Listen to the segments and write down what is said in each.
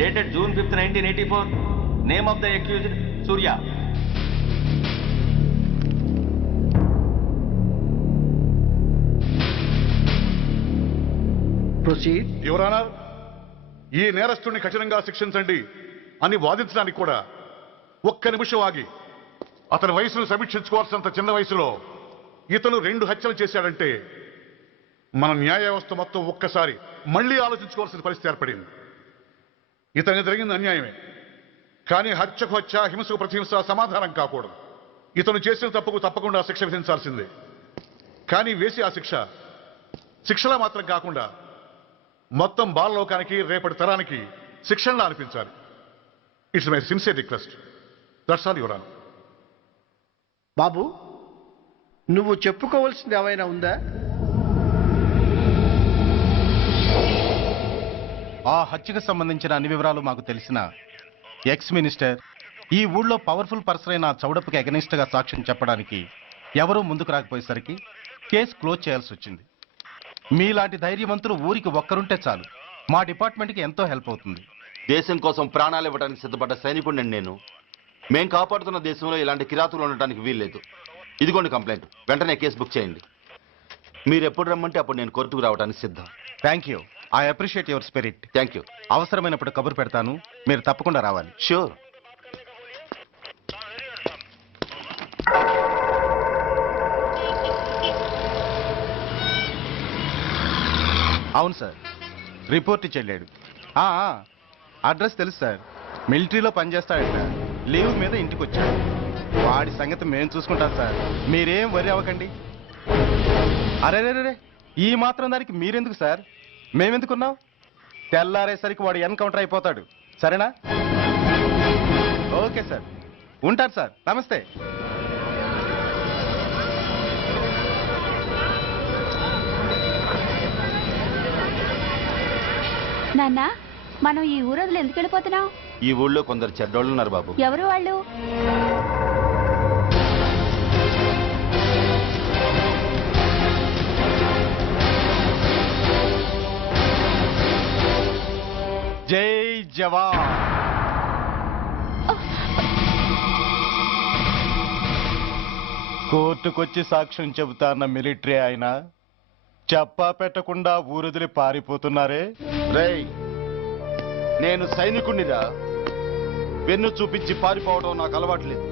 dated June 5th, 1984. Name of the accused, Surya. Proceed. Your Honor, ఈ నేరస్తుడిని కఠినంగా శిక్షించండి అని వాదించడానికి కూడా ఒక్క నిమిషం ఆగి అతని వయసును సమీక్షించుకోవాల్సినంత చిన్న వయసులో ఇతను 2 హత్యలు చేశాడంటే మన న్యాయ వ్యవస్థ మొత్తం ఒక్కసారి మళ్లీ ఆలోచించుకోవాల్సిన పరిస్థితి ఏర్పడింది. ఇతనికి జరిగింది అన్యాయమే, కానీ హత్యకు హత్య, హింసకు ప్రతిహింస సమాధానం కాకూడదు. ఇతను చేసిన తప్పుకు తప్పకుండా శిక్ష విధించాల్సిందే. కానీ వేసి ఆ శిక్షలా మాత్రం కాకుండా మొత్తం బాలలోకానికి, రేపటి తరానికి శిక్షణలా అనిపించాలి. It's my sincere request. That's all your honour. బాబు, నువ్వు చెప్పుకోవాల్సింది ఏమైనా ఉందా? ఆ హత్యకు సంబంధించిన అన్ని వివరాలు మాకు తెలిసిన ఎక్స్ మినిస్టర్ ఈ ఊళ్ళో పవర్ఫుల్ పర్సన్ అయిన చౌడప్పకి అగెనిస్ట్ గా సాక్ష్యం చెప్పడానికి ఎవరూ ముందుకు రాకపోయేసరికి కేసు క్లోజ్ చేయాల్సి వచ్చింది. మీలాంటి ధైర్యవంతులు ఊరికి ఒక్కరుంటే చాలు, మా డిపార్ట్మెంట్కి ఎంతో హెల్ప్ అవుతుంది. దేశం కోసం ప్రాణాలు ఇవ్వడానికి సిద్ధపడ్డ సైనికుడిని నేను. మేం కాపాడుతున్న దేశంలో ఇలాంటి కిరాతులు ఉండటానికి వీల్లేదు. ఇదిగోండి కంప్లైంట్, వెంటనే కేసు బుక్ చేయండి. మీరు ఎప్పుడు రమ్మంటే అప్పుడు నేను కోర్టుకు రావడానికి సిద్ధం. Thank you. I appreciate your spirit. Thank you. అవసరమైనప్పుడు కబురు పెడతాను, మీరు తప్పకుండా రావాలి. షూర్. అవును సార్, రిపోర్ట్ ఇచ్చి వెళ్ళాడు. అడ్రస్ తెలుసు సార్, మిలిటరీలో పనిచేస్తాడంట. లీవ్ మీద ఇంటికి వచ్చాడు. వాడి సంగతి మేము చూసుకుంటాం సార్, మీరేం వరి అవ్వకండి. అరే, ఈ మాత్రం దానికి మీరెందుకు సార్, మేమెందుకున్నాం? తెల్లారేసరికి వాడు ఎన్కౌంటర్ అయిపోతాడు. సరేనా? ఓకే సార్, ఉంటారు సార్. నమస్తే. నాన్న, మనం ఈ ఊరోజులు ఎందుకు వెళ్ళిపోతున్నాం? ఈ ఊళ్ళో కొందరు చెడ్డోళ్ళు ఉన్నారు బాబు. ఎవరు వాళ్ళు? జై జవాన్. కోర్టుకొచ్చి సాక్ష్యం చెబుతాన్న మిలిటరీ ఆయన చెప్పా పెట్టకుండా ఊరుదిలి పారిపోతున్నారే. రేయ్, నేను సైనికుణ్ణిరా. వెన్ను చూపించి పారిపోవడం నాకు అలవాట్లేదు.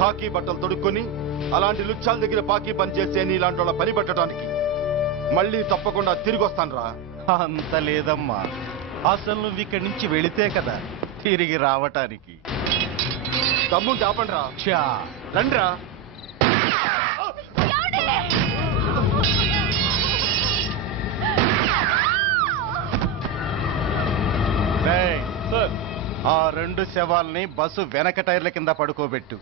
కాకి బట్టలు తొడుక్కొని అలాంటి లుచ్చాల దగ్గర పాకి పని చేసే నీలాంటి వాళ్ళ పని పెట్టడానికి మళ్ళీ తప్పకుండా తిరిగి వస్తానురా. అంత లేదమ్మా, అసలు నువ్వు ఇక్కడి నుంచి వెళితే కదా తిరిగి రావటానికి. తమ్ముంటే ఆపండిరా. ఛా, రండిరా. రేయ్, ఆ 2 శవాల్ని బస్సు వెనక టైర్ల కింద పడుకోబెట్టు.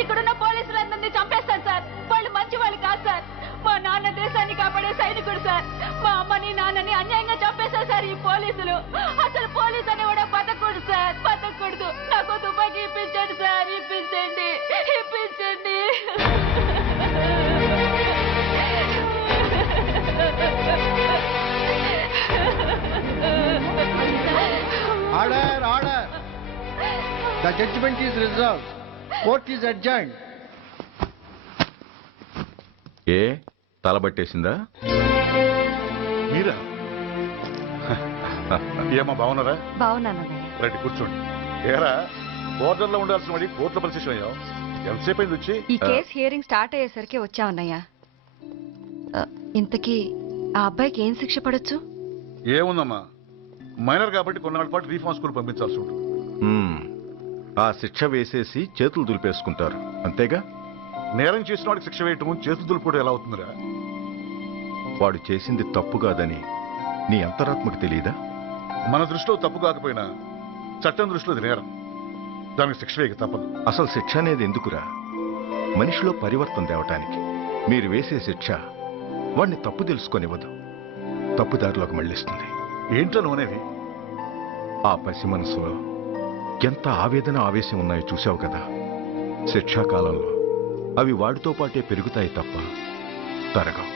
ఇక్కడున్న పోలీసులందరినీ చంపేస్తారు సార్. వాళ్ళు మంచి వాళ్ళు కాదు సార్. మా నాన్న దేశాన్ని కాపాడే సైనికుడు సార్. మా అమ్మని నాన్నని అన్యాయంగా చంపేశారు సార్ ఈ పోలీసులు. అసలు పోలీసు అని కూడా బతకూడదు సార్, బతకూడదు. నాకు తుపాకీ ఇప్పించండి సార్, ఇప్పించండి, ఇప్పించండి. Order, order. The judgment is reserved. Court is adjourned. ఏ తలబట్టేసిందా? మీరా? ఏమా బాగున్నారా? బాగున్నానన్నయ్య. రైట్, కూర్చోండి. ఏరా, బోర్డర్ లో ఉండాల్సిన వాడి కోర్టులో పరిశీలన అయ్యావు. ఎంతసేపు అయింది వచ్చి? ఈ కేసు హియరింగ్ స్టార్ట్ అయ్యేసరికి వచ్చావన్నయ్య. ఇంతకీ ఆ అబ్బాయికి ఏం శిక్ష పడొచ్చు? ఏముందమ్మా, మైనర్ కాబట్టి కొన్నాళ్ళ పాటు రీఫార్మ్ స్కూల్ పంపించాల్సి ఉంటుంది. ఆ శిక్ష వేసేసి చేతులు దులిపేసుకుంటారు అంతేగా? నేరం చేసిన వాడికి శిక్ష వేయటం చేతులు దులుపుకోవడం ఎలా అవుతుందిరా? వాడు చేసింది తప్పు కాదని నీ అంతరాత్మకు తెలియదా? మన దృష్టిలో తప్పు కాకపోయినా చట్టం దృష్టిలో అది నేరం. దానికి శిక్ష వేయక తప్పదు. అసలు శిక్ష అనేది ఎందుకురా? మనిషిలో పరివర్తన తేవటానికి. మీరు వేసే శిక్ష వాడిని తప్పు తెలుసుకొనివ్వదు, తప్పుదారిలోకి మళ్ళిస్తుంది. ఏంటో నువ్వనేది? ఆ పసి మనసులో ఎంత ఆవేదన ఆవేశం ఉన్నాయో చూశావు కదా. శిక్షాకాలంలో అవి వాడితో పాటే పెరుగుతాయి తప్ప తరగవు.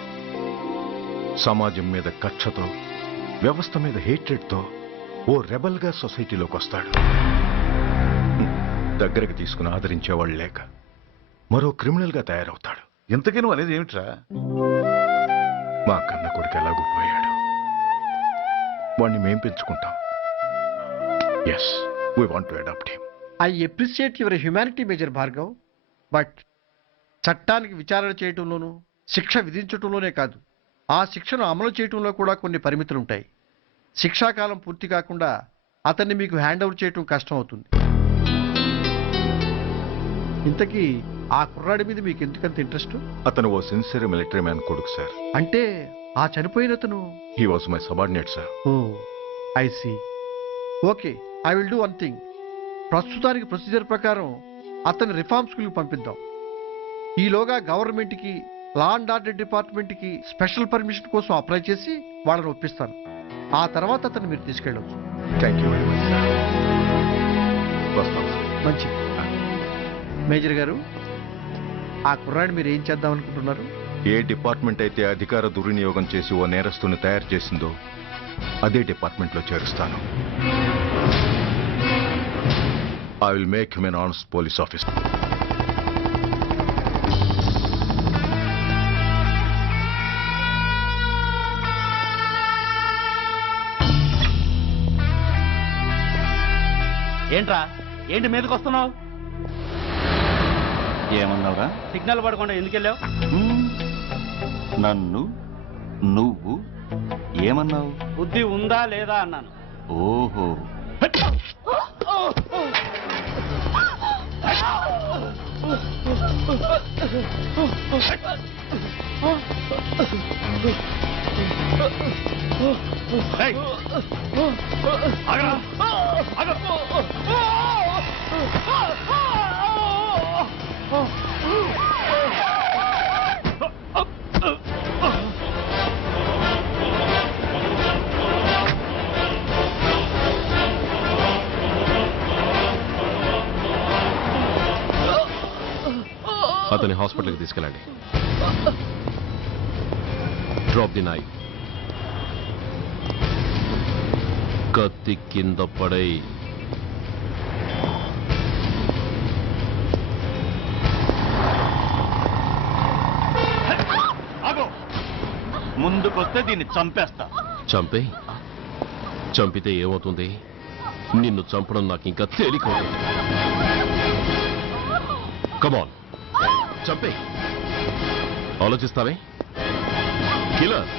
సమాజం మీద కక్షతో, వ్యవస్థ మీద హేట్రెడ్తో ఓ రెబల్గా సొసైటీలోకి వస్తాడు. దగ్గరకు తీసుకుని ఆదరించేవాళ్ళు లేక మరో క్రిమినల్గా తయారవుతాడు. ఇంతకీ నువ్వు అనేది ఏమిట్రా? మా కన్న కొడుకు ఎలాగూ పోయాడు, వాణ్ణి మేం పెంచుకుంటాం. Yes, we want to adopt him. I appreciate your humanity major Bhargav, but చట్టానికి విచారణ చేయటంలోనూ శిక్ష విధించటంలోనే కాదు, ఆ శిక్షను అమలు చేయటంలో కూడా కొన్ని పరిమితులు ఉంటాయి. శిక్షాకాలం పూర్తి కాకుండా అతన్ని మీకు హ్యాండ్ ఓవర్ చేయటం కష్టం అవుతుంది. ఇంతకీ ఆ కుర్రాడి మీద మీకు ఎందుకంత ఇంట్రెస్ట్? అతను ఓ సిన్సియర్ మిలిటరీ మ్యాన్ కొడుకు సార్. అంటే ఆ చనిపోయిన అతను? He was my subordinate sir. Oh I see. Okay, I will do one thing. ప్రస్తుతానికి ప్రొసీజర్ ప్రకారం అతన్ని రిఫార్మ్ స్కూల్కి పంపిద్దాం. ఈలోగా గవర్నమెంట్కి, లా అండ్ ఆర్డర్ డిపార్ట్మెంట్కి స్పెషల్ పర్మిషన్ కోసం అప్లై చేసి వాళ్ళని ఒప్పిస్తాను. ఆ తర్వాత అతన్ని మీరు తీసుకెళ్ళవచ్చు. Thank you very much sir. వస్తాం సార్. మంచి మేజర్ గారు, ఆ కుర్రాడిని మీరు ఏం చేద్దాం అనుకుంటున్నారు? ఏ డిపార్ట్మెంట్ అయితే అధికార దుర్వినియోగం చేసి ఓ నేరస్తుని తయారు చేసిందో అదే డిపార్ట్మెంట్లో చేరుస్తాను. I will make him an honest police officer. ఏంట్రా, ఏంటి మీదకి వస్తున్నావు? ఏమన్నావురా? సిగ్నల్ పడకుండా ఎందుకు వెళ్ళావు? నన్ను నువ్వు ఏమన్నావు? బుద్ధి ఉందా లేదా అన్నాను. ఓహో, అతని హాస్పిటల్కి తీసుకెళ్ళండి. Drop the knife. కత్తి కింద పడై. ముందుకొస్తే దీన్ని చంపేస్తా. చంపే. చంపితే ఏమవుతుంది? నిన్ను చంపడం నాకు ఇంకా తేలికవుతుంది. కమాన్, చంపే. ఆలోచిస్తావే కిల్లర్?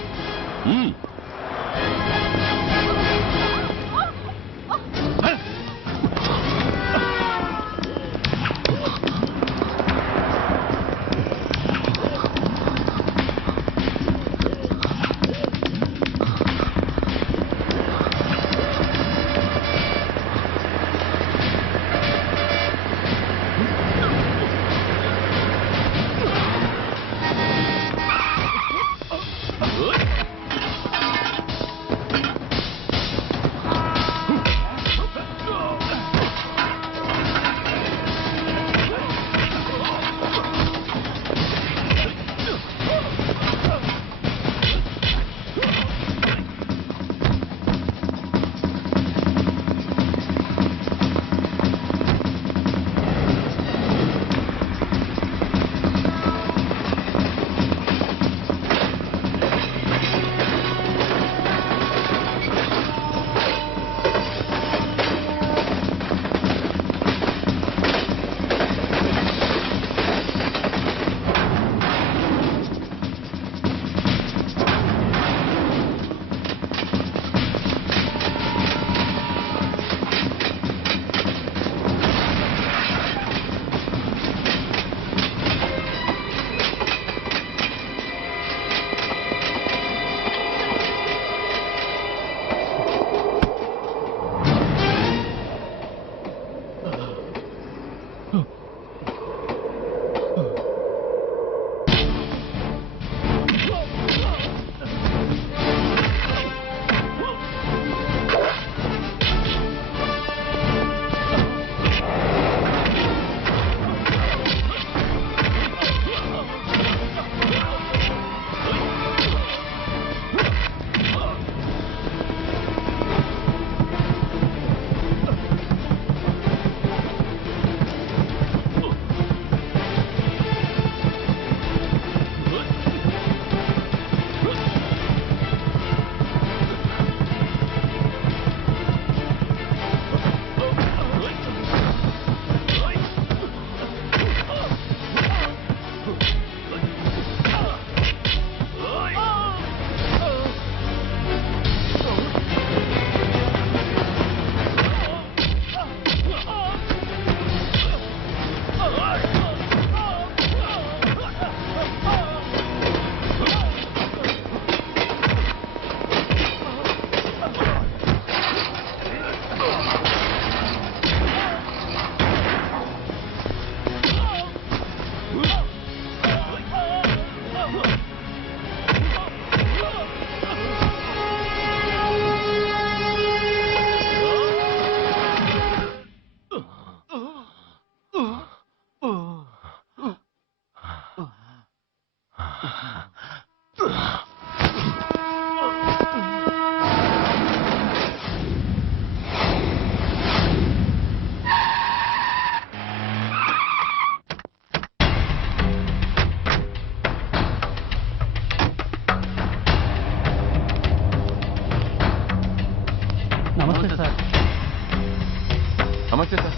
నమస్తే సార్.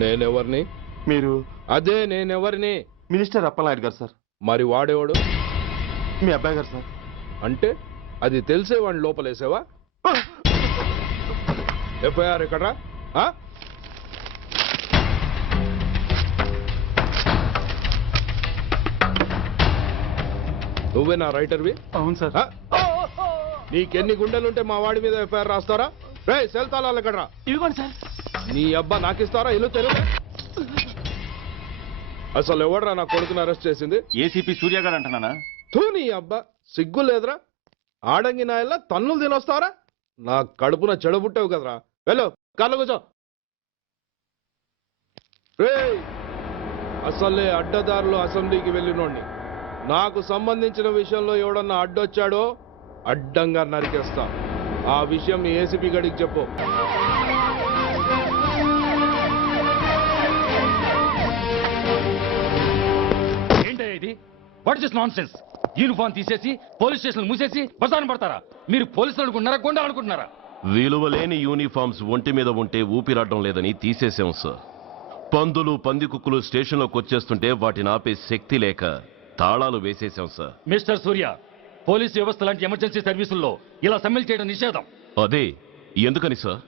నేనెవరిని? మీరు అదే నేనెవరిని? మినిస్టర్ అప్పలనాయుడు గారు సార్. మరి వాడేవాడు? మీ అబ్బాయి గారు సార్. అంటే అది తెలిసే వాడిని లోపలేసావా? ఎఫ్ఐఆర్ ఎక్కడ్రా? ఆ? నువ్వే నా రైటర్వి? అవును సార్. ఆ? నీకెన్ని గుండెలుంటే మా వాడి మీద ఎఫ్ఐఆర్ రాస్తారా? రే సెల్ తాళాలు ఎక్కడ్రా? ఇదిగోండి సార్. నీ అబ్బా నాకిస్తారా? ఇల్లు తెరువు. అసలు ఎవడ్రా నా కొడుకుని అరెస్ట్ చేసింది? ఏసీపీ సూర్య గారు అంటున్నానా? తూ నీ అబ్బా సిగ్గు లేదురా? ఆడంగి నాయల్లా తన్నులు తినొస్తారా? నా కడుపున చెడబుట్టావు కదరా. వెళ్ళు కార్లో కూర్చో. రేయ్ అసలే అడ్డదారులు అసెంబ్లీకి వెళ్ళినోడిని. నాకు సంబంధించిన విషయంలో ఎవడన్నా అడ్డొచ్చాడో అడ్డంగా నరికేస్తా. ఆ విషయం నీ ఏసీపీ గడికి చెప్పు. ఏంటయ్యా ఇది? What is nonsense? యూనిఫామ్ తీసేసి పోలీస్ స్టేషన్ మూసేసి బజారు పడతారా? మీరు పోలీసులు అనుకుంటున్నారా, గుండా అనుకుంటున్నారా? విలువలేని యూనిఫామ్స్ ఒంటి మీద ఉంటే ఊపిరాడడం లేదని తీసేసాం సార్. పందులు పందికుక్కులు స్టేషన్లోకి వచ్చేస్తుంటే వాటిని ఆపే శక్తి లేక తాళాలు వేసేసాం సార్. మిస్టర్ సూర్య, పోలీసు వ్యవస్థ లాంటి ఎమర్జెన్సీ సర్వీసుల్లో ఇలా సమ్మెలు చేయడం నిషేధం. అదే ఎందుకని sir?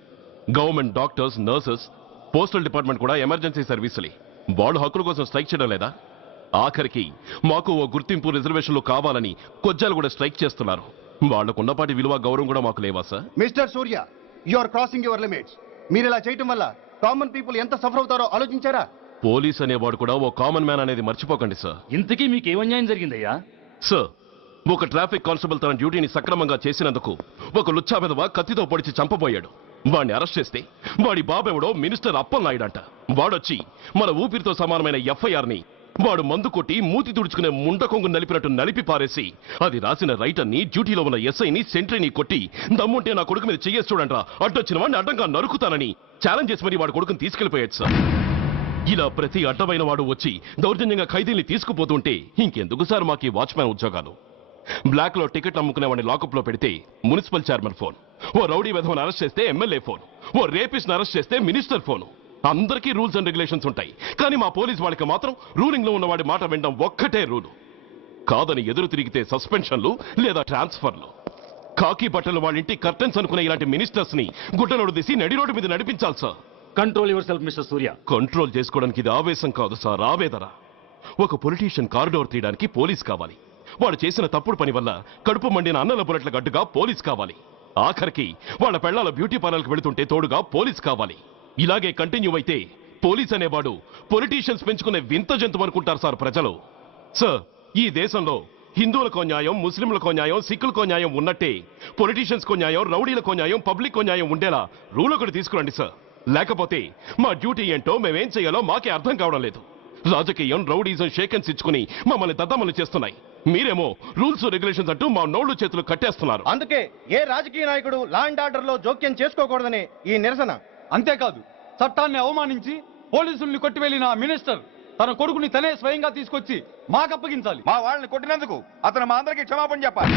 Government doctors, nurses, postal department కూడా ఎమర్జెన్సీ సర్వీసులే. వాళ్ళు హక్కుల కోసం స్ట్రైక్ చేయడం లేదా? ఆఖరికి మాకు ఓ గుర్తింపు రిజర్వేషన్లు కావాలని కొజ్జాలు కూడా స్ట్రైక్ చేస్తున్నారు. వాళ్లకున్నపాటి విలువ గౌరవం కూడా మాకు లేవా sir? Mister Surya, you are crossing your limits. మీరు ఇలా చేయటం వల్ల కామన్ పీపుల్ ఎంత సఫర్ అవుతారో ఆలోచించారా? పోలీస్ అనేవాడు కూడా ఓ కామన్ మ్యాన్ అనేది మర్చిపోకండి సార్. ఇంతకీ మీకు ఏమన్యాయం జరిగిందయ్యా? సార్, ఒక ట్రాఫిక్ కానిస్టేబుల్ తన డ్యూటీని సక్రమంగా చేసినందుకు ఒక లుచ్చా విధవ కత్తితో పొడిచి చంపబోయాడు. వాడిని అరెస్ట్ చేస్తే వాడి బాబెవడో మినిస్టర్ అప్పలనాయుడంట. వాడొచ్చి మన ఊపిరితో సమానమైన ఎఫ్ఐఆర్ని వాడు మందు కొట్టి మూతి తుడుచుకునే ముండకొంగు నలిపినట్టు నలిపి పారేసి అది రాసిన రైటర్ని, డ్యూటీలో ఉన్న ఎస్ఐని, సెంట్రీని కొట్టి దమ్ముంటే నా కొడుకు మీద చెయ్యేసి చూడంట్రా, అడ్డొచ్చిన వాడిని అడ్డంగా నరుకుతానని ఛాలెంజ్ చేసి మరి వాడి కొడుకుని తీసుకెళ్లిపోయాడు సార్. ఇలా ప్రతి అడ్డమైన వాడు వచ్చి దౌర్జన్యంగా ఖైదీల్ని తీసుకుపోతుంటే ఇంకెందుకు సార్ మాకు ఈ వాచ్మ్యాన్ ఉద్యోగాలు? బ్లాక్ లో టికెట్ అమ్ముకునే వాడిని లాకప్ లో పెడితే మున్సిపల్ చైర్మన్ ఫోన్, ఓ రౌడీ విధవను అరెస్ట్ చేస్తే ఎమ్మెల్యే ఫోన్, ఓ రేపిస్ట్ అరెస్ట్ చేస్తే మినిస్టర్ ఫోన్. అందరికీ రూల్స్ అండ్ రెగ్యులేషన్స్ ఉంటాయి, కానీ మా పోలీస్ వాళ్ళకి మాత్రం రూలింగ్ లో ఉన్న వాడి మాట వినడం ఒక్కటే రూలు. కాదని ఎదురు తిరిగితే సస్పెన్షన్లు లేదా ట్రాన్స్ఫర్లు. కాకి బట్టలు వాళ్ళ ఇంటి కర్టెన్స్ అనుకునే ఇలాంటి మినిస్టర్స్ ని గుడ్డలోడు తీసి నడి రోడ్డు మీద నడిపించాలి sir. Control your self mister Surya. Control చేసుకోవడానికి ఇది ఆవేశం కాదు సార్, ఆవేదన. ఒక పొలిటీషియన్ కారిడోర్ తీయడానికి పోలీస్ కావాలి. వాడు చేసిన తప్పుడు పని వల్ల కడుపు మండిన అన్నల బుల్లెట్ల గడ్డుగా పోలీస్ కావాలి. ఆఖరికి వాళ్ళ పెళ్లాల బ్యూటీ పార్లర్కి వెళుతుంటే తోడుగా పోలీస్ కావాలి. ఇలాగే కంటిన్యూ అయితే పోలీస్ అనేవాడు పొలిటీషియన్స్ పెంచుకునే వింత జంతువు అనుకుంటారు సార్ ప్రజలు. సార్, ఈ దేశంలో హిందువులకో న్యాయం, ముస్లింలకో న్యాయం, సిక్కులకో న్యాయం ఉన్నట్టే పొలిటీషియన్స్కో న్యాయం, రౌడీలకో న్యాయం, పబ్లిక్కో న్యాయం ఉండేలా రూల్ ఒకటి తీసుకురండి సార్. లేకపోతే మా డ్యూటీ ఏంటో మేమేం చేయాలో మాకే అర్థం కావడం లేదు. రాజకీయం, రౌడీజం షేకెన్స్ ఇచ్చుకుని మమ్మల్ని దద్దమలు చేస్తున్నాయి. మీరేమో రూల్స్ రెగ్యులేషన్స్ అంటూ మా నోళ్లు చేతులు కట్టేస్తున్నారు. అందుకే ఏ రాజకీయ నాయకుడు లా అండ్ ఆర్డర్ లో జోక్యం చేసుకోకూడదని ఈ నిరసన. అంతేకాదు, చట్టాన్ని అవమానించి పోలీసుల్ని కొట్టివెళ్లిన మినిస్టర్ తన కొడుకుని తనే స్వయంగా తీసుకొచ్చి మాకు అప్పగించాలి. మా వాళ్ళని కొట్టినందుకు అతను మా అందరికీ క్షమాపణ చెప్పాలి.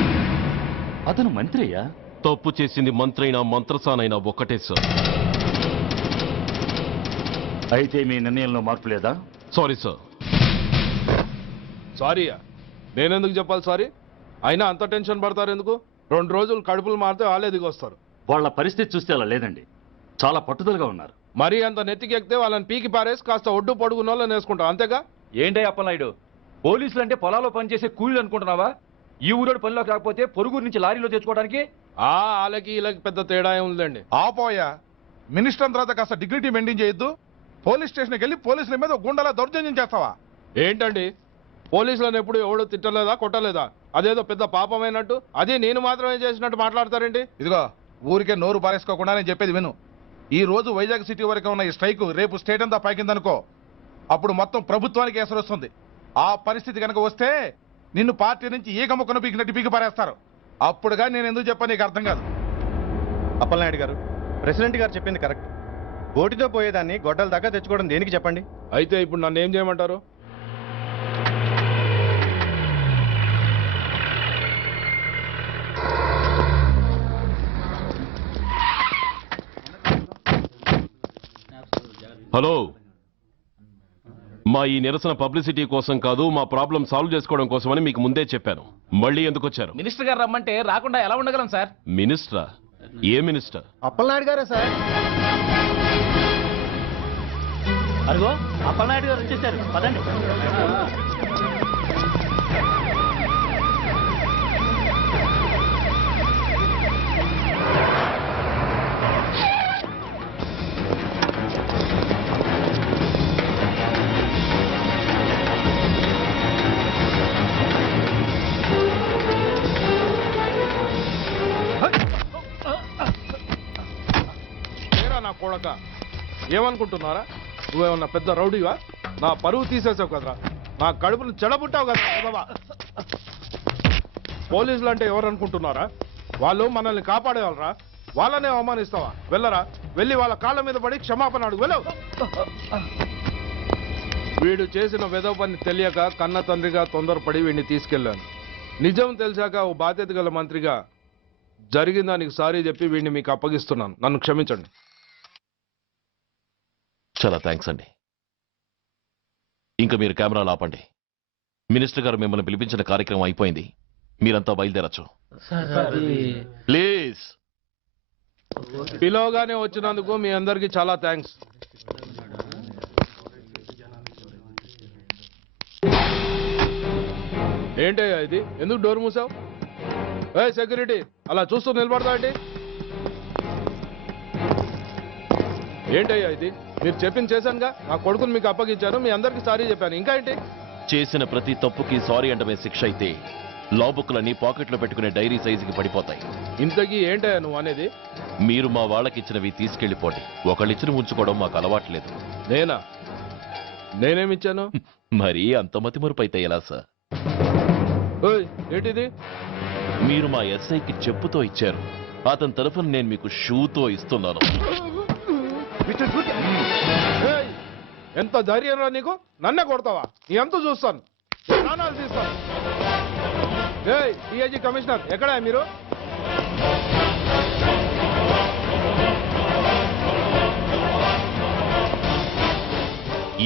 అతను మంత్రి అయ్యా. తప్పు చేసింది మంత్రైనా మంత్రసానైనా ఒక్కటే సార్. అయితే మీ నిర్ణయంలో మార్పు లేదా? Sorry sir. సారీయా? నేనెందుకు చెప్పాలి సారీ? అయినా అంత టెన్షన్ పడతారు ఎందుకు? 2 రోజులు కడుపులు మారితే వాళ్ళే దిగొస్తారు. వాళ్ళ పరిస్థితి చూస్తే అలా లేదండి, చాలా పట్టుదలగా ఉన్నారు. మరీ అంత నెత్తికెక్కితే వాళ్ళని పీకి పారేసి కాస్త ఒడ్డు పొడుగున్న వాళ్ళని వేసుకుంటాం, అంతేగా? ఏంటయ్య అప్పలనాయుడు, పోలీసులు అంటే పొలాల్లో పనిచేసే కూలీలు అనుకుంటున్నావా? ఈ ఊరోడు పనిలోకి రాకపోతే పొరుగు నుంచి లారీలో తెచ్చుకోవడానికి వాళ్ళకి వీళ్ళకి పెద్ద తేడా ఉందండి. ఆపోయా, మినిస్టర్ తర్వాత కాస్త డిగ్నిటీ మెయింటైన్ చేయొద్దు. పోలీస్ స్టేషన్కి వెళ్ళి పోలీసుల మీద గుండాల దౌర్జన్యం చేస్తావా? ఏంటండి, పోలీసులను ఎప్పుడు ఎవడు తిట్టలేదా, కొట్టలేదా? అదేదో పెద్ద పాపమైనట్టు, అదే నేను మాత్రమే చేసినట్టు మాట్లాడతారేంటి? ఇదిగో, ఊరికే నోరు పారేసుకోకుండా నేను చెప్పేది విను. ఈ రోజు వైజాగ్ సిటీ వరకు ఉన్న ఈ స్ట్రైక్ రేపు స్టేట్ అంతా పైకిందనుకో, అప్పుడు మొత్తం ప్రభుత్వానికి ఎసరు వస్తుంది. ఆ పరిస్థితి కనుక వస్తే నిన్ను పార్టీ నుంచి ఈగ ముక్కను పీకినట్టు పీకి పారేస్తారు. అప్పుడుగా నేను ఎందుకు చెప్పాను నీకు అర్థం కాదు. అప్పలనాయుడు గారు, ప్రెసిడెంట్ గారు చెప్పింది కరెక్ట్. గోటితో పోయేదాన్ని గొడ్డల దాకా తెచ్చుకోవడం దేనికి చెప్పండి? అయితే ఇప్పుడు నన్ను ఏం చేయమంటారు? హలో, మా ఈ నిరసన పబ్లిసిటీ కోసం కాదు, మా ప్రాబ్లం సాల్వ్ చేసుకోవడం కోసమని మీకు ముందే చెప్పాను. మళ్ళీ ఎందుకు వచ్చారు? మినిస్టర్ గారు రమ్మంటే రాకుండా ఎలా ఉండగలం సార్? మినిస్టరా? ఏ మినిస్టర్? అప్పలనాయుడు గారే సార్. అదిగో అప్పలనాయుడు గారు వచ్చేసారు, పదండి. నా కొడక ఏమనుకుంటున్నారా? నువ్వేమన్నా పెద్ద రౌడీవా? నా పరువు తీసేసావు కదరా, నా కడుపును చెడబుట్టావు కదా. పోలీసులు అంటే ఎవరు అనుకుంటున్నారా? వాళ్ళు మనల్ని కాపాడేవాళ్ళరా? వాళ్ళనే అవమానిస్తావా? వెళ్ళరా, వెళ్ళి వాళ్ళ కాళ్ళ మీద పడి క్షమాపణ అడుగు, వెళ్ళవు. వీడు చేసిన వెధవ పని తెలియక కన్న తండ్రిగా తొందరపడి వీడిని తీసుకెళ్లాను. నిజం తెలిసాక ఓ బాధ్యత గల మంత్రిగా జరిగిన దానికి సారీ చెప్పి వీడిని మీకు అప్పగిస్తున్నాను. నన్ను క్షమించండి. చాలా థ్యాంక్స్ అండి. ఇంకా మీరు కెమెరాలు ఆపండి. మినిస్టర్ గారు మిమ్మల్ని పిలిపించిన కార్యక్రమం అయిపోయింది, మీరంతా బయలుదేరచ్చు ప్లీజ్. పిలవగానే వచ్చినందుకు మీ అందరికీ చాలా థ్యాంక్స్. ఏంటయ్యా ఇది? ఎందుకు డోర్ మూసావు? ఏ సెక్యూరిటీ, అలా చూస్తూ నిలబడతా ఏంటి? ఏంటయ్యా ఇది? మీరు చెప్పింది చేశానుగా, నా కొడుకుని మీకు అప్పగించాను, మీ అందరికి సారీ చెప్పాను, ఇంకా ఏంటి? చేసిన ప్రతి తప్పుకి సారీ అంటమే శిక్ష అయితే లా బుక్లన్నీ పాకెట్లో పెట్టుకునే డైరీ సైజుకి పడిపోతాయి. ఇంతకీ ఏంటయ్యా నువ్వు అనేది? మీరు మా వాళ్ళకిచ్చినవి తీసుకెళ్లిపోండి. ఒకళ్ళిచ్చిన ఉంచుకోవడం మాకు అలవాట్లేదు. నేనా? నేనేమిచ్చాను? మరి అంత మతిమరుపు అయితే ఎలా సార్? ఏంటిది? మీరు మా ఎస్ఐకి చెప్పుతో ఇచ్చారు, అతని తరఫున నేను మీకు షూతో ఇస్తున్నాను. ఎంత ధైర్యం రా నీకు? నన్నే కొడతావా? నీ అంత చూస్తాను, ప్రాణాలు తీస్తాను. డిఐజీ కమిషనర్ ఎక్కడా మీరు?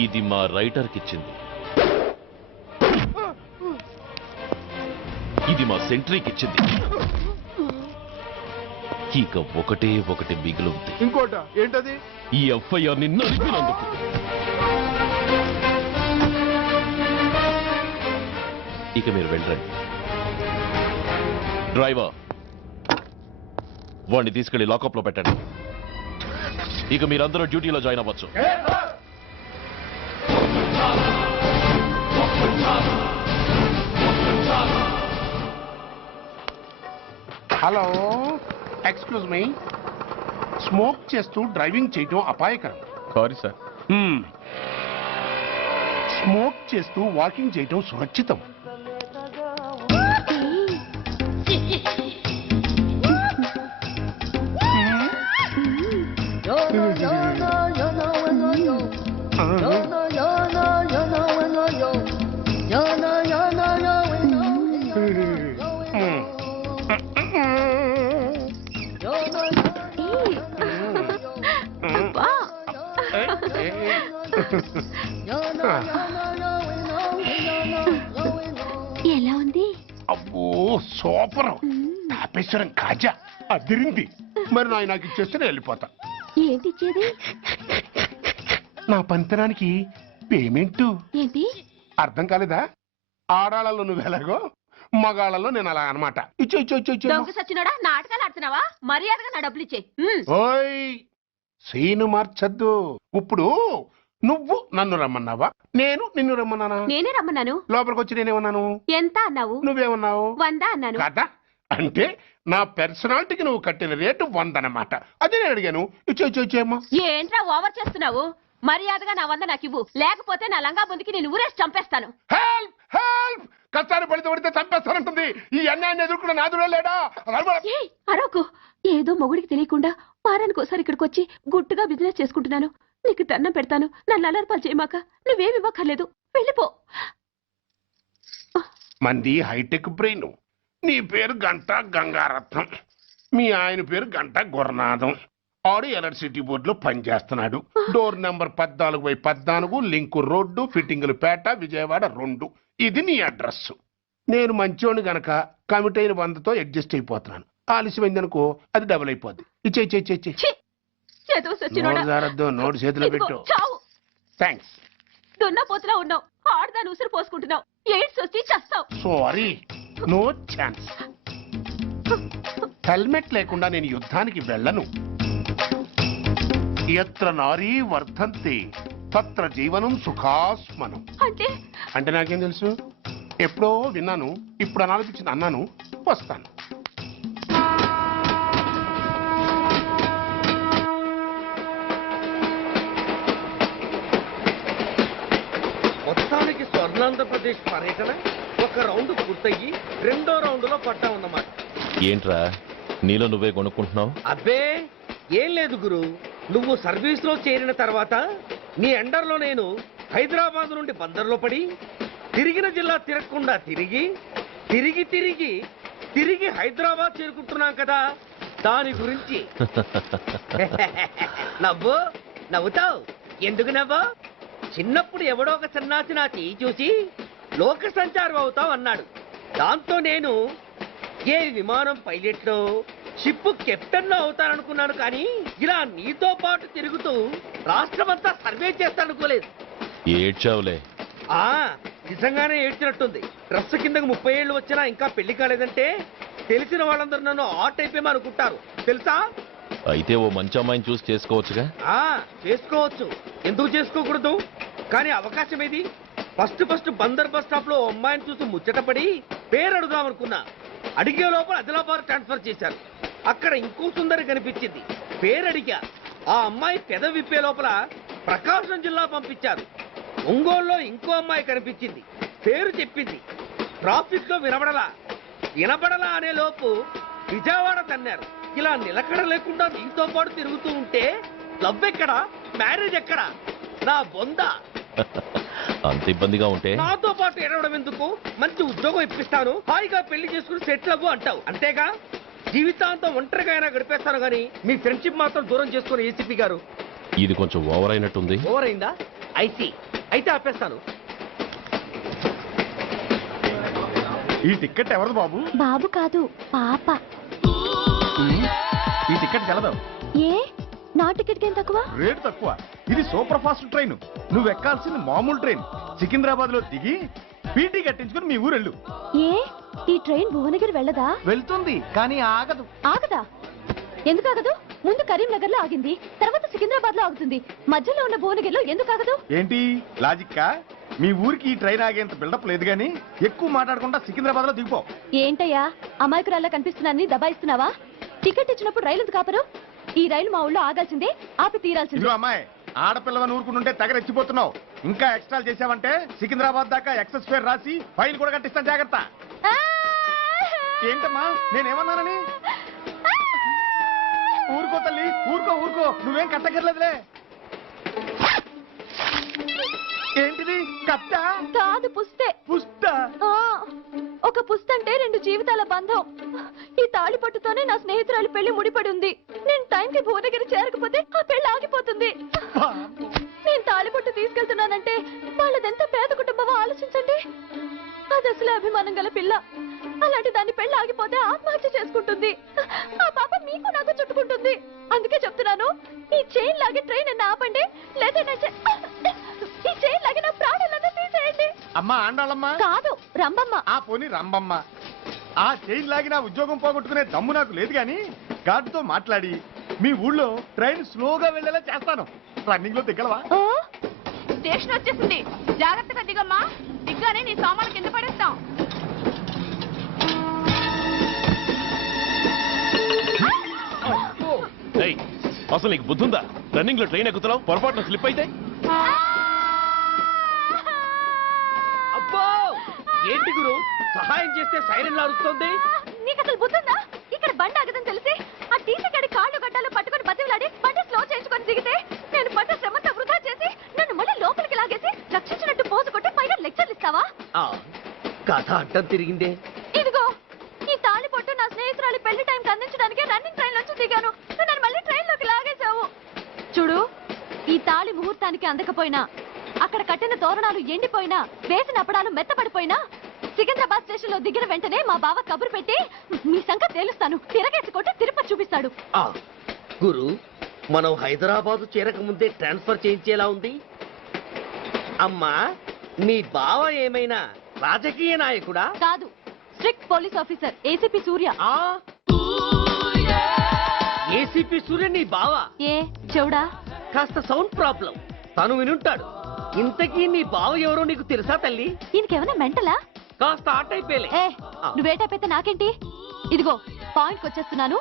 ఇది మా రైటర్కి ఇచ్చింది, ఇది మా సెంట్రీకి ఇచ్చింది. ఇక ఒకటి మిగిలింది. ఇంకోట ఏంటది? ఈ ఎఫ్ఐఆర్ ని నడిపినందుకు. ఇక మీరు వెళ్ళండి. డ్రైవర్, వాడిని తీసుకెళ్లి లాకప్ లో పెట్టండి. ఇక మీరందరూ డ్యూటీలో జాయిన్ అవ్వచ్చు. Hello, excuse me. స్మోక్ చేస్తూ డ్రైవింగ్ చేయటం అపాయకరం. Sorry sir. స్మోక్ చేస్తూ వాకింగ్ చేయటం సురక్షితం. ఎలా ఉంది? అబ్బో సూపర్. తాపేశ్వరం కాజా అదిరింది. మరి నాకు ఇచ్చేస్తే నేను వెళ్ళిపోతా. ఏంటి ఇచ్చేది? నా పంతనానికి పేమెంట్. ఏంటి అర్థం కాలేదా? ఆడాళ్ళలో నువ్వు ఎలాగో, మగాళ్ళలో నేను అలా అనమాట. దొంగ సచ్చినోడా, నాటకాలు ఆడుతున్నావా? మర్యాదగా నా డబ్బులు ఇచ్చే. ఓయ్, సీను మార్చద్దు. ఇప్పుడు నువ్వు నన్ను రమ్మన్నావా, నేను నిన్ను రమ్మన్నానా? నేనే రమ్మన్నాను. లోపలికి వచ్చి నేనేమన్నాను? ఎంత అన్నావు? నువ్వేమన్నావు? 100 అన్నాను. కదా, అంటే నా పర్సనాలిటీకి నువ్వు కట్టిన రేటు 100 అన్నమాట. అదే నేను అడిగాను. ఇచ్చేమ్మా. ఏంట్రా ఓవర్ చేస్తున్నావు? మర్యాదగా నా 100 నాకు ఇవ్వు, లేకపోతే నా లంగా ముందుకి నేను ఊరేసి చంపేస్తాను. Help help! కష్టాన్ని పడితే చంపేస్తానంటుంది. ఈ అన్యాయాన్ని ఎదుర్కొన్న నాదుడే లేడా? అరవకు. ఏదో మొగుడికి తెలియకుండా వారానికి ఒకసారి ఇక్కడికి వచ్చి గుట్టుగా బిజినెస్ చేసుకుంటున్నాను. నీకు దండం పెడతాను, నన్ను అలర్పాలు చేయమాక. నువ్వేమి ఇవ్వక్కర్లేదు, వెళ్ళిపో. మంది హైటెక్ బ్రెయిన్. నీ పేరు గంట గంగారత్నం, మీ ఆయన పేరు గంట గురనాథం. ఆడు ఎలక్ట్రిసిటీ బోర్డులో పనిచేస్తున్నాడు. డోర్ నెంబర్ 14/14, లింకు రోడ్డు, ఫిట్టింగులు పేట, విజయవాడ 2. ఇది నీ అడ్రస్. నేను మంచోడు గనక కమిట్ అయిన 100తో అడ్జస్ట్ అయిపోతున్నాను. ఆలస్యమైందనుకో అది డబుల్ అయిపోద్ది. ఇచ్చే నోటు చేతిలో పెట్టు. థ్యాంక్స్. దున్నపోతులా ఉన్నావు, ఆడదాని ఉసురు పోసుకుంటున్నావు, ఎయిడ్స్ వచ్చి చస్తావు. Sorry, no chance. హెల్మెట్ లేకుండా నేను యుద్ధానికి వెళ్ళను. ఎత్ర నారీ వర్ధంతి తత్ర జీవనం సుఖాస్మనం. అంటే నాకేం తెలుసు? ఎప్పుడో విన్నాను, ఇప్పుడు అనాలనిపించింది అన్నాను. వస్తాను. మొత్తానికి స్వర్ణాంధ్రప్రదేశ్ పర్యటన ఒక రౌండ్ పూర్తయ్యి 2వ రౌండ్లో పడ్డామన్నమాట. ఏంట్రా నీలో నువ్వే కొనుక్కుంటున్నావు? అబ్బే ఏం లేదు గురు, నువ్వు సర్వీస్ లో చేరిన తర్వాత నీ అండర్లో నేను హైదరాబాద్ నుండి బందర్లో పడి తిరిగిన జిల్లా తిరగకుండా తిరిగి తిరిగి తిరిగి తిరిగి హైదరాబాద్ చేరుకుంటున్నాం కదా, దాని గురించి. నవ్వుతావు ఎందుకు నవ్వు? చిన్నప్పుడు ఎవడో ఒక సన్నాసి నా చేయి చూసి లోక సంచారం అవుతావు అన్నాడు. దాంతో నేను ఏ విమానం పైలట్లో షిప్ కెప్టెన్ అవుతాననుకున్నాను, కానీ ఇలా నీతో పాటు తిరుగుతూ రాష్ట్రమంతా సర్వే చేస్తాననుకోలేదు. ఏడ్చావులే. నిజంగానే ఏడ్చినట్టుంది. డ్రెస్ కిందకు 30 ఏళ్ళు వచ్చినా ఇంకా పెళ్లి కాలేదంటే తెలిసిన వాళ్ళందరూ నన్ను ఆట్ అయిపోయి అనుకుంటారు తెలుసా. అయితే ఓ మంచి అమ్మాయిని చూసి చేసుకోవచ్చుగా. చేసుకోవచ్చు, ఎందుకు చేసుకోకూడదు? కానీ అవకాశం ఏది? ఫస్ట్ బందర్ బస్ స్టాప్ లో అమ్మాయిని చూసి ముచ్చటపడి పేరు అడుగుదామనుకున్నా. అడిగే లోపల ఆదిలాబాద్ ట్రాన్స్ఫర్ చేశారు. అక్కడ ఇంకో సుందరి కనిపించింది, పేరు అడిగా. ఆ అమ్మాయి పెద విప్పే లోపల ప్రకాశం జిల్లా పంపించారు. ఒంగోలులో ఇంకో అమ్మాయి కనిపించింది, పేరు చెప్పింది. ట్రాఫిక్ లో వినబడలా అనే లోపు విజయవాడ తన్నారు. ఇలా నిలకడ లేకుండా నీతో పాటు తిరుగుతూ ఉంటే లవ్ ఎక్కడా, మ్యారేజ్ ఎక్కడా? నా బొంద. అంత ఇబ్బందిగా ఉంటే నాతో పాటు ఎడవడం ఎందుకు? మంచి ఉద్యోగం ఇప్పిస్తాను, హాయిగా పెళ్లి చేసుకుని సెటిల్ అవ్వు అంటావు అంతేగా. జీవితాంతం ఒంటరిగా అయినా గడిపేస్తాను, కానీ మీ ఫ్రెండ్షిప్ మాత్రం దూరం చేసుకుని ఏసీపీ గారు. ఇది కొంచెం ఓవర్ అయినట్టుంది. ఓవర్ అయిందా? అయితే ఆపేస్తాను. ఈ టికెట్ ఎవరిది బాబు? బాబు కాదు, పాప. ఈ టికెట్ చెల్లదు. ఏ నా టికెట్ ఏం తక్కువ? రేటు తక్కువ. ఇది సూపర్ ఫాస్ట్ ట్రైన్. నువ్వు ఎక్కాల్సింది మామూలు ట్రైన్. సికింద్రాబాద్ లో దిగి పీటీ కట్టించుకుని మీ ఊరెళ్ళు. ఏ ఈ ట్రైన్ భువనగిరి వెళ్ళదా? వెళ్తుంది, కానీ ఆగదు. ఆగదా? ఎందుకు ఆగదు? ముందు కరీంనగర్ లో ఆగింది, తర్వాత సికింద్రాబాద్ లో ఆగుతుంది. మధ్యలో ఉన్న భువనగిరిలో ఎందుకు ఆగదు? ఏంటి లాజిక్కా? మీ ఊరికి ఈ ట్రైన్ ఆగేంత బిల్డప్ లేదు, గానీ ఎక్కువ మాట్లాడకుండా సికింద్రాబాద్ లో దిగిపో. ఏంటయ్యా అమాయకురాల్లా కనిపిస్తున్నానని దబాయిస్తున్నావా? టికెట్ ఇచ్చినప్పుడు రైలు ఎందుకు ఆపరు? ఈ రైలు మా ఊళ్ళో ఆగాల్సిందే, ఆపి తీరాల్సిందే. అమ్మాయి, ఆడపిల్లవని ఊరుకుంటుంటే తెగరెచ్చిపోతున్నావు. ఇంకా ఎక్స్ట్రా చేసావంటే సికింద్రాబాద్ దాకా ఎక్సెస్ ఫేర్ రాసి ఫైన్ కూడా కట్టిస్తాను, జాగ్రత్త. ఏంటమ్మా నేనేమన్నానని? ఊరుకో తల్లి, ఊరుకో, నువ్వేం కట్టగర్లేదులే. ఏంటిది? కట్ట కాదు, పుస్తే. పుస్తా? ఒక పుస్తంటే 2 జీవితాల బంధం. ఈ తాళి పట్టుతోనే నా స్నేహితురాలి పెళ్లి ముడిపడి ఉంది. నేను టైంకి భువనగిరి చేరకపోతే ఆ పెళ్లి ఆగిపోతుంది. నేను తాళిపట్టు తీసుకెళ్తున్నానంటే వాళ్ళదెంత పేద కుటుంబమో ఆలోచించండి. అది అసలు అభిమానం గల పిల్ల. అలాంటి దాన్ని పెళ్లి ఆగిపోతే ఆత్మహత్య చేసుకుంటుంది. ఆ పాప మీకు నాకు చుట్టుకుంటుంది. అందుకే చెప్తున్నాను, ఈ చైన్ లాగే ట్రైన్ ఆపండి, లేదా ఈ చైన్ లాగే నా ప్రాణాలను తీసేయండి. అమ్మా ఆండాళ్ళమ్మ కాదు, రంబమ్మ. ఆ పోని రంబమ్మ. ఆ చైన్ లాగి నా ఉద్యోగం పోగొట్టుకునే దమ్ము నాకు లేదు, గాని గార్డుతో మాట్లాడి మీ ఊళ్ళో ట్రైన్ స్లోగా వెళ్ళేలా చేస్తాను. రన్నింగ్ లో దిగలవా? స్టేషన్ వచ్చేసింది, జాగ్రత్తగా దిగమ్మా. దిగ్గానే నీ సామాన్లు కింద పడేస్తాం. అసలు నీకు బుద్ధుందా? రన్నింగ్ లో ట్రైన్ ఎక్కుతున్నావు, పొరపాటున స్లిప్ అయితే? అబ్బో ఏంటి గురు, సహాయం చేస్తే సైరన్ అరుస్తుంది. నీకు అసలు బుద్ధుందా? ఇక్కడ బండి ఆగదని తెలిసి ఆ టీసీ గడి కాళ్ళు గడ్డాలు పట్టుకొని బతిలాడి బండి స్లో చేయించుకొని దిగితే నేను పడ్డ శ్రమంతా వృధా చేసి నన్ను మళ్ళీ లోపలికి లాగేసి రక్షించినట్టు పోసు కొట్టి పైగా లెక్చర్లు ఇస్తావా? కథ అడ్డం తిరిగిందే. ఇదిగో ఈ తాళి పొట్టు నా స్నేహితురాలి పెళ్లి టైంకి అందించడానికి రన్నింగ్ ట్రైన్ నుంచి దిగాను. నన్ను మళ్ళీ ట్రైన్ లోకి లాగేసి చూడ్డానికి అందకపోయినా, అక్కడ కట్టిన తోరణాలు ఎండిపోయినా, వేసిన అప్పడాలు మెత్తపడిపోయినా, సికింద్రాబాద్ స్టేషన్ లో దిగిన వెంటనే మా బావ కబురు పెట్టి మీ సంగతి తేలుస్తాను, తిరగేసి కొట్టి తిరుపతి చూపిస్తాడు. గురు, మనం హైదరాబాద్ చేరక ముందే ట్రాన్స్ఫర్ చేయించేలా ఉంది. అమ్మా, నీ బావ ఏమైనా రాజకీయ నాయకుడా? కాదు, స్ట్రిక్ట్ పోలీస్ ఆఫీసర్, ఏసీపీ సూర్య. ఏసీపీ సూర్య నీ బావ? ఏ చెవుడా? కాస్త సౌండ్ ప్రాబ్లం, తను వినుంటాడు. ఇంతకీ నీ బావ ఎవరో నీకు తెలుసా తల్లి? ఈయనకేమైనా మెంటలా? కాస్త ఆటైపోయలే. నువ్వేటైపోతే నాకేంటి? ఇదిగో పాయింట్కి వచ్చేస్తున్నాను.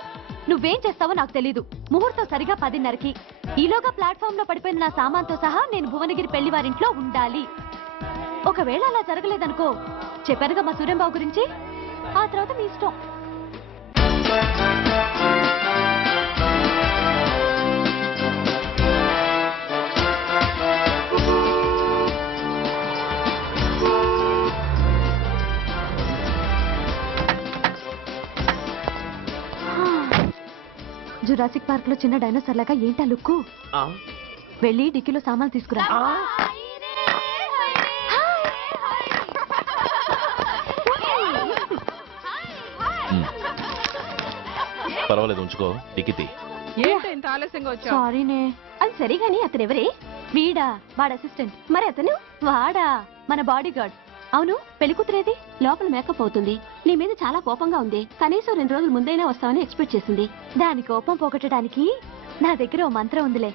నువ్వేం చేస్తావో నాకు తెలీదు. ముహూర్తం సరిగా 10:30కి. ఈలోగా ప్లాట్ఫామ్ లో పడిపోయిన నా సామాన్తో సహా నేను భువనగిరి పెళ్లి వారింట్లో ఉండాలి. ఒకవేళ అలా జరగలేదనుకో, చెప్పానుగా మా సూర్యంబాబు గురించి, ఆ తర్వాత మీ ఇష్టం. జురాసిక్ పార్క్ లో చిన్న డైనోసార్ లాగా ఏంటా లుక్కు? వెళ్ళి డిక్కీలో సామాన్లు తీసుకురా. పర్వాలేదు, ఉంచుకో. టికితి ఏంటో ఇంత ఆలస్యంగా వచ్చావు? సారీనే. అది సరిగాని అతను ఎవరే? వీడా, వాడు అసిస్టెంట్. మరి అతను? వాడా, మన బాడీ గార్డ్. అవును, పెళ్లి కూతురేది? లోపల మేకప్ అవుతుంది. నీ మీద చాలా కోపంగా ఉంది. కనీసం 2 రోజుల ముందైనా వస్తామని ఎక్స్పెక్ట్ చేసింది. దాని కోపం పోగొట్టడానికి నా దగ్గర ఓ మంత్రం ఉందిలే.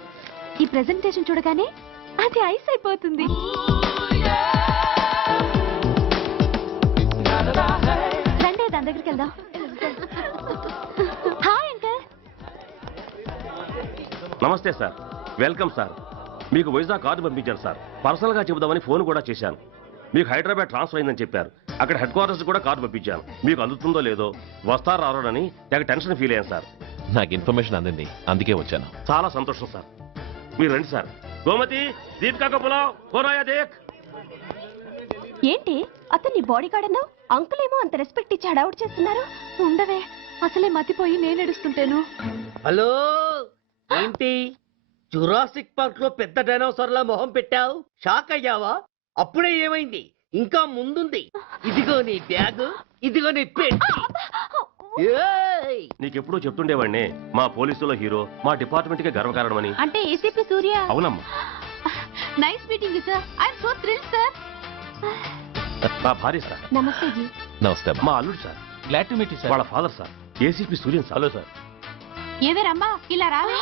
ఈ ప్రెజెంటేషన్ చూడగానే అది ఐస్ అయిపోతుంది. రండి, దాని దగ్గరికి వెళ్దాం. Hi uncle. నమస్తే సార్, వెల్కమ్ సార్. మీకు వైజాగ్ కార్డు పంపించారు సార్. పర్సనల్ గా చెబుదామని ఫోన్ కూడా చేశాను. మీకు హైదరాబాద్ ట్రాన్స్ఫర్ అయిందని చెప్పారు. అక్కడ హెడ్ క్వార్టర్స్ కూడా కార్డు పంపించాను. మీకు అందుతుందో లేదో, వస్తారో రారోనని తెగ టెన్షన్ ఫీల్ అయ్యాను సార్. నాకు ఇన్ఫర్మేషన్ అందింది, అందుకే వచ్చాను. చాలా సంతోషం సార్. మీరు రండి సార్. గోమతి, దీపికా కపులావ్, కోరాయా దేక్. ఏంటి అతన్ని బాడీ గార్డ్ అన్నావు? అంకుల్ ఏమో అంత రెస్పెక్ట్ ఇచ్చి హడావుడు చేస్తున్నారు. ఉండవే, అసలే మతిపోయి నేను ఎడుస్తుంటాను. హలో, ఏంటి జురాసిక్ పార్క్ లో పెద్ద డైనోసార్లా మొహం పెట్టావు? షాక్ అయ్యావా? అప్పుడే ఏమైంది? ఇంకా ముందుంది. ఇదిగో నీ బ్యాగ్, ఇదిగో నీ పెట్టి. నీకెప్పుడు చెప్తుండేవాడిని, మా పోలీసులో హీరో, మా డిపార్ట్మెంట్ కి గర్వకారణమని. అంటే ఏసీపీ సూర్య? అవునమ్మా. Nice meeting sir. I'm so thrilled sir. మా భార్య సార్. నమస్తే జీ. నమస్తే. మా అల్లుడు sir. Glad to meet you sir. వాళ్ళ father sir, ACP Suryan sir. Hello sir. ఏవేరమ్మా, ఇలా రావే.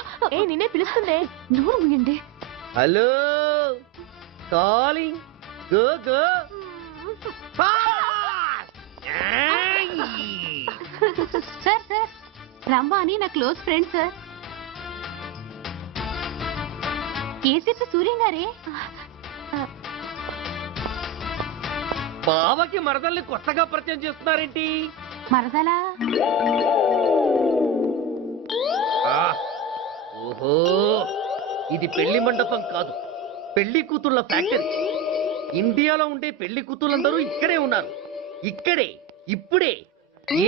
నిన్నే పిలుస్తుందే. నోరు మూయండి. Hello, calling. Go go. Sir sir, రమ్మ అని నా close friend sir. ACP Suryam గారే. బావకి మరదల్ని కొత్తగా పరిచయం చేస్తున్నారేంటి? మరదలా? ఓహో, ఇది పెళ్లి మండపం కాదు, పెళ్లి కూతుళ్ళ ఫ్యాక్టరీ. ఇండియాలో ఉండే పెళ్లి కూతుళ్ళందరూ ఇక్కడే ఉన్నారు. ఇక్కడే ఇప్పుడే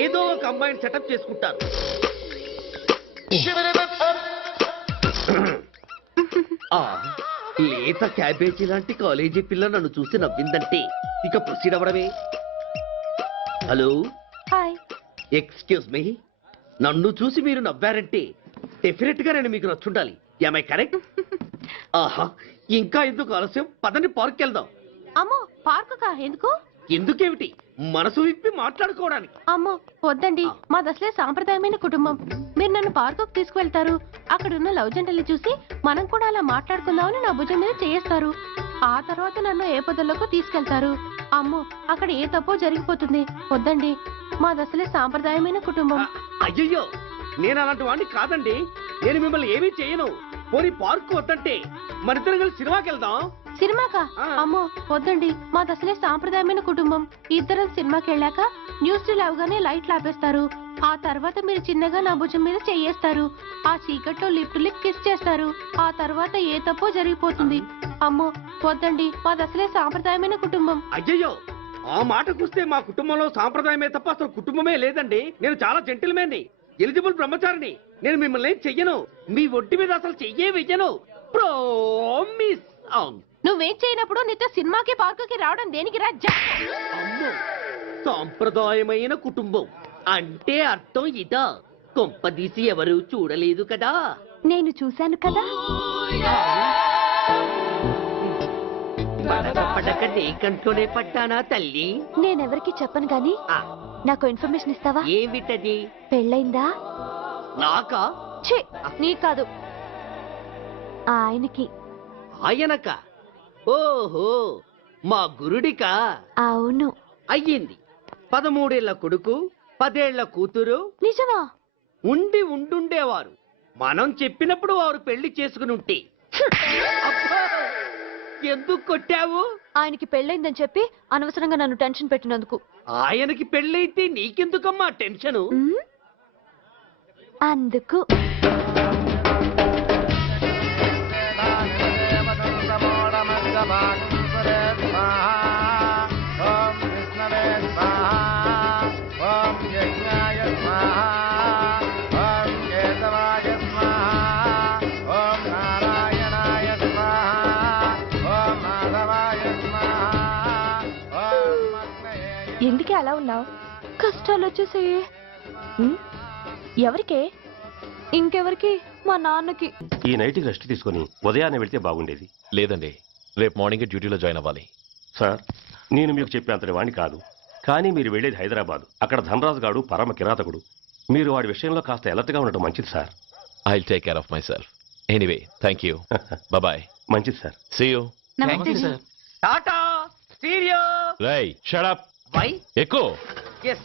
ఏదో ఒక అమ్మాయిని సెటప్ చేసుకుంటారు. లేత క్యాబేజీ లాంటి కాలేజీ పిల్ల నన్ను చూసి నవ్విందంటే ఇక ప్రొసీడ్ అవ్వడమే. Hello, hi. ఎక్స్క్యూజ్ మీ, నన్ను చూసి మీరు నవ్వారంటే డెఫినెట్ గా నేను మీకు నచ్చుండాలి. Am I correct? ఆహా, ఇంకా ఎందుకు ఆలస్యం? పదండి, పార్క్ వెళ్దాం. అమ్మో, పార్కు కా? ఎందుకు? ఎందుకేమిటి, మనసు విప్పి మాట్లాడుకోవడానికి. అమ్మో వద్దండి, మాది అసలే సాంప్రదాయమైన కుటుంబం. మీరు నన్ను పార్కుకు తీసుకువెళ్తారు, అక్కడున్న లవ్ జంటలు చూసి మనం కూడా అలా మాట్లాడుకుందామని నా భుజం మీద చేస్తారు. ఆ తర్వాత నన్ను ఏ పొదల్లోకి తీసుకెళ్తారు. అమ్మో, అక్కడ ఏ తప్పో జరిగిపోతుంది. వద్దండి, మాది అసలే సాంప్రదాయమైన కుటుంబం. అయ్యయ్యో, నేను అలాంటి వాడిని కాదండి. నేను మిమ్మల్ని ఏమీ చేయను. పోనీ పార్క్ వద్దంటే మరిద్దరం కలిసి సినిమాకి వెళ్దాం. సినిమాకా? అమ్మో వద్దండి, మాది అసలే సాంప్రదాయమైన కుటుంబం. ఇద్దరం సినిమాకి వెళ్ళాక న్యూస్ అవగానే లైట్లు ఆపేస్తారు. ఆ తర్వాత మీరు చిన్నగా నా భుజం మీద చెయ్యేస్తారు. ఆ చీకట్లో లిప్ లిప్ కిస్ చేస్తారు. ఆ తర్వాత ఏ తప్పో జరిగిపోతుంది. అమ్మో వద్దండి, మాది అసలే సాంప్రదాయమైన కుటుంబం. అయ్యయ్యో, ఆ మాటకొస్తే మా కుటుంబంలో సాంప్రదాయమే తప్ప అసలు కుటుంబమే లేదండి. నేను చాలా జెంటిల్మెన్ని, ఎలిజిబుల్ బ్రహ్మచారిని. నేను మిమ్మల్ని ఏం చెయ్యను. మీ ఒంటి మీద అసలు చెయ్యే వెయ్యను. ప్రామిస్. అవును. నువ్వు వెయిట్ చేయనప్పుడు నీతో సినిమాకి పార్కుకి రావడం దేనికి రాజ్జా? అమ్మో, సాంప్రదాయమైన కుటుంబం అంటే అర్థం ఇదా? కొంపదీసి ఎవరు చూడలేదు కదా? నేను చూశాను కదా. పడక నీ కంట్లోనే పట్టానా తల్లి? నేనెవరికి చెప్పను గాని నాకు ఇన్ఫర్మేషన్ ఇస్తావా? ఏమిటది? పెళ్ళైందా? నాకా? ఛీ, నీ కాదు, ఆయనకి. ఆయనక? ఓహో, మా గురుడికా? అవును. అయ్యింది. 13 ఏళ్ల కొడుకు, 10 ఏళ్ల కూతురు. నిజమా? ఉండుండేవారు. మనం చెప్పినప్పుడు వారు పెళ్లి చేసుకుని ఉంటే. అబ్బా! ఎందుకు కొట్టావు? ఆయనకి పెళ్ళైందని చెప్పి అనవసరంగా నన్ను టెన్షన్ పెట్టినందుకు. ఆయనకి పెళ్ళైతే నీకెందుకమ్మా టెన్షను? అందుకు. ఎందుకే అలా ఉన్నావు? కష్టాలు వచ్చేసాయి. ఎవరికే? ఇంకెవరికి? మా నాన్నకి. ఈ నైట్కి రెస్ట్ తీసుకొని ఉదయాన్నే వెళ్తే బాగుండేది. లేదండి, రేపు మార్నింగ్ డ్యూటీలో జాయిన్ అవ్వాలి. సార్, నేను మీకు చెప్పేంతటి వాడిని కాదు, కానీ మీరు వెళ్ళేది హైదరాబాద్. అక్కడ ధనరాజు గాడు పరమ కిరాతకుడు. మీరు వాడి విషయంలో కాస్త అలర్ట్గా ఉండటం మంచిది sir. I will take care of myself. Anyway, thank you. Bye. మంచిది sir. See you. Tata stereo. రై, షట్ అప్. వై? ఎక్కువ. yes